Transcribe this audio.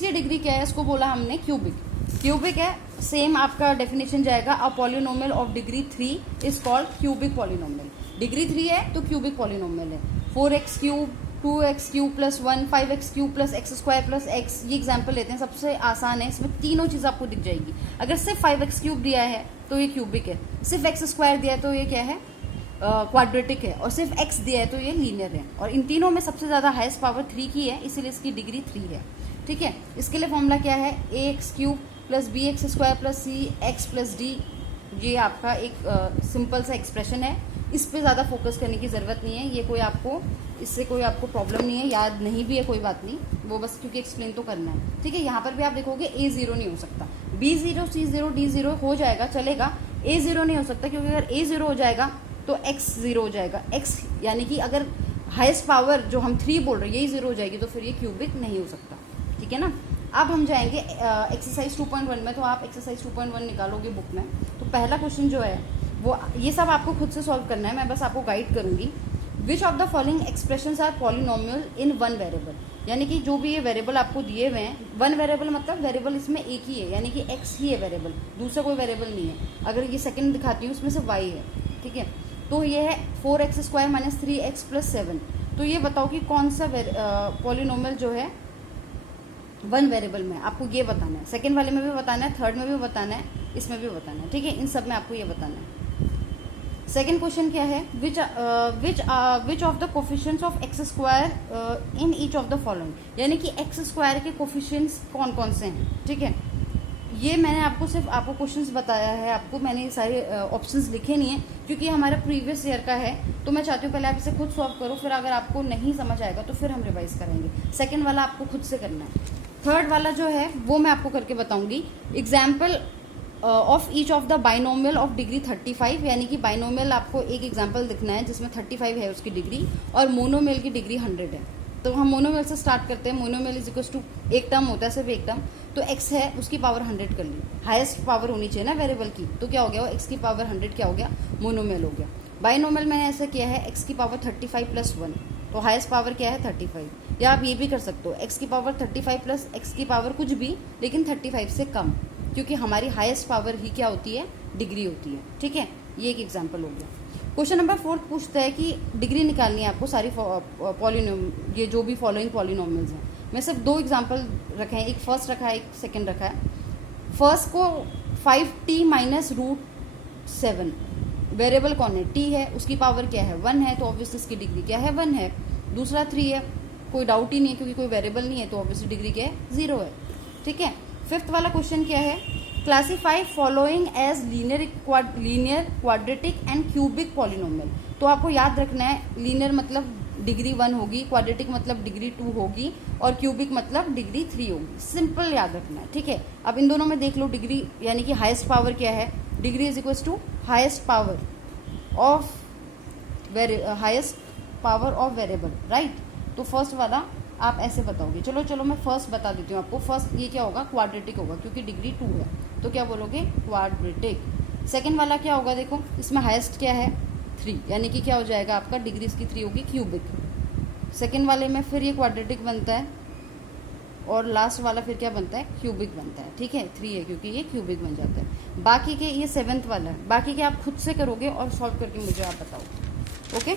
तीसरी डिग्री क्या है, इसको बोला हमने क्यूबिक। क्यूबिक है, सेम आपका डेफिनेशन जाएगा, a polynomial of degree 3 is called cubic polynomial. Degree 3 है तो क्यूबिक पॉलिनोमियल है। 4x cube, 2x cube plus 1, 5x cube plus x square plus x, ये एग्जाम्पल लेते हैं, सबसे आसान है, इसमें तीनों चीज़ आपको दिख जाएगी। अगर सिर्फ 5x क्यूब दिया है तो ये क्यूबिक है, सिर्फ एक्स स्क्वायर दिया है तो ये क्या है, क्वाड्रेटिक है, और सिर्फ x दिया है तो ये लीनियर है। और इन तीनों में सबसे ज़्यादा हाईएस्ट पावर 3 की है, इसीलिए इसकी डिग्री 3 है। ठीक है, इसके लिए फॉर्मूला क्या है, ax cube plus bx square plus cx plus d, ये आपका एक सिंपल सा एक्सप्रेशन है। इस पे ज़्यादा फोकस करने की ज़रूरत नहीं है, ये कोई आपको, इससे कोई आपको प्रॉब्लम नहीं है, याद नहीं भी है कोई बात नहीं, वो बस क्योंकि एक्सप्लेन तो करना है। ठीक है, यहाँ पर भी आप देखोगे a0 नहीं हो सकता, b0 c0 d0 हो जाएगा चलेगा, a0 नहीं हो सकता, क्योंकि अगर a0 हो जाएगा तो x 0 हो जाएगा। x यानी कि अगर हाईएस्ट पावर जो हम 3 बोल रहे हैं यही 0 हो जाएगी, तो फिर ये क्यूबिक नहीं हो सकता। ठीक है ना। अब हम जाएंगे एक्सरसाइज 2.1 में, तो आप एक्सरसाइज 2.1 निकालोगे बुक में, तो पहला क्वेश्चन जो है वो, ये सब आपको खुद से सॉल्व करना है, मैं बस आपको गाइड करूंगी। Which of the following expressions are polynomial in one variable, यानी कि जो भी ये वेरिएबल आपको दिए हुए हैं, वन वेरिएबल मतलब वेरिएबल इसमें एक ही है, यानी कि x ही है वेरिएबल, दूसरा कोई वेरिएबल नहीं है। अगर ये सेकंड दिखाती हूँ उसमें से y है। ठीक है, तो ये है 4x square minus 3x plus 7। तो ये बताओ कि कौन सा पॉलिनोमियल जो है वन वेरिएबल में, आपको ये बताना है। सेकंड वाले में भी बताना है, थर्ड में भी बताना है, इसमें भी बताना है। ठीक है, इन सब में आपको ये बताना है। सेकेंड क्वेश्चन क्या है, विच of the coefficients of x square in each of the following, यानी कि एक्स स्क्वायर के कोफिशिएंट्स कौन कौन से हैं। ठीक है, ये मैंने आपको सिर्फ आपको क्वेश्चंस बताया है, आपको मैंने सारे ऑप्शंस लिखे नहीं है, क्योंकि हमारा प्रीवियस ईयर का है, तो मैं चाहती हूँ पहले आप इसे खुद सॉल्व करो, फिर अगर आपको नहीं समझ आएगा तो फिर हम रिवाइज करेंगे। सेकेंड वाला आपको खुद से करना है, थर्ड वाला जो है वो मैं आपको करके बताऊंगी। Example of each of the binomial of degree 35, यानी कि बाइनोमियल आपको एक एग्जाम्पल दिखना है जिसमें 35 है उसकी डिग्री, और मोनोमियल की डिग्री 100 है। तो हम मोनोमियल से स्टार्ट करते हैं। मोनोमियल इज इक्वल टू, एक टर्म होता है सिर्फ एक टर्म, तो x है उसकी पावर 100 कर ली, हाईएस्ट पावर होनी चाहिए ना वेरिएबल की, तो क्या हो गया वो x की पावर 100 क्या हो गया, मोनोमियल हो गया। बाइनोमियल मैंने ऐसा किया है x की पावर 35 प्लस 1, तो हाईएस्ट पावर क्या है 35। या आप ये भी कर सकते हो x की पावर 35 प्लस x की पावर कुछ भी, लेकिन 35 से कम, क्योंकि हमारी हाईएस्ट पावर ही क्या होती है, डिग्री होती है। ठीक है, ये एक एग्जाम्पल हो गया। क्वेश्चन नंबर 4 पूछता है कि डिग्री निकालनी है आपको सारी ये जो भी फॉलोइंग पॉलिनोमियल्स हैं। मैं सिर्फ 2 एग्जाम्पल रखे हैं, एक फर्स्ट रखा है एक सेकंड रखा है। फर्स्ट को 5t माइनस √7, वेरिएबल कौन है, t है, उसकी पावर क्या है 1 है, तो ऑब्वियसली इसकी डिग्री क्या है 1 है। दूसरा 3 है, कोई डाउट ही नहीं है क्योंकि कोई वेरिएबल नहीं है, तो ऑब्वियसली डिग्री क्या है 0 है। ठीक है, फिफ्थ वाला क्वेश्चन क्या है, classify following as linear, quadratic and cubic polynomial. तो आपको याद रखना है, लीनियर मतलब डिग्री 1 होगी, क्वाड्रेटिक मतलब डिग्री 2 होगी, और क्यूबिक मतलब डिग्री 3 होगी। सिंपल याद रखना है। ठीक है, अब इन दोनों में देख लो, डिग्री यानी कि हाईएस्ट पावर क्या है, degree is equal to highest power of variable, right. तो फर्स्ट वाला आप ऐसे बताओगे। चलो मैं फर्स्ट बता देती हूँ आपको। फर्स्ट ये क्या होगा, क्वाड्रेटिक होगा, क्योंकि डिग्री 2 है, तो क्या बोलोगे, क्वाड्रेटिक। सेकंड वाला क्या होगा, देखो इसमें हाईएस्ट क्या है 3, यानी कि क्या हो जाएगा आपका, डिग्री इसकी 3 होगी, क्यूबिक। सेकंड वाले में फिर ये क्वाड्रेटिक बनता है, और लास्ट वाला फिर क्या बनता है, क्यूबिक बनता है। ठीक है, 3 है क्योंकि ये क्यूबिक बन जाता है। बाकी के ये 7th वाला है, बाकी के आप खुद से करोगे और सॉल्व करके मुझे आप बताओ। ओके।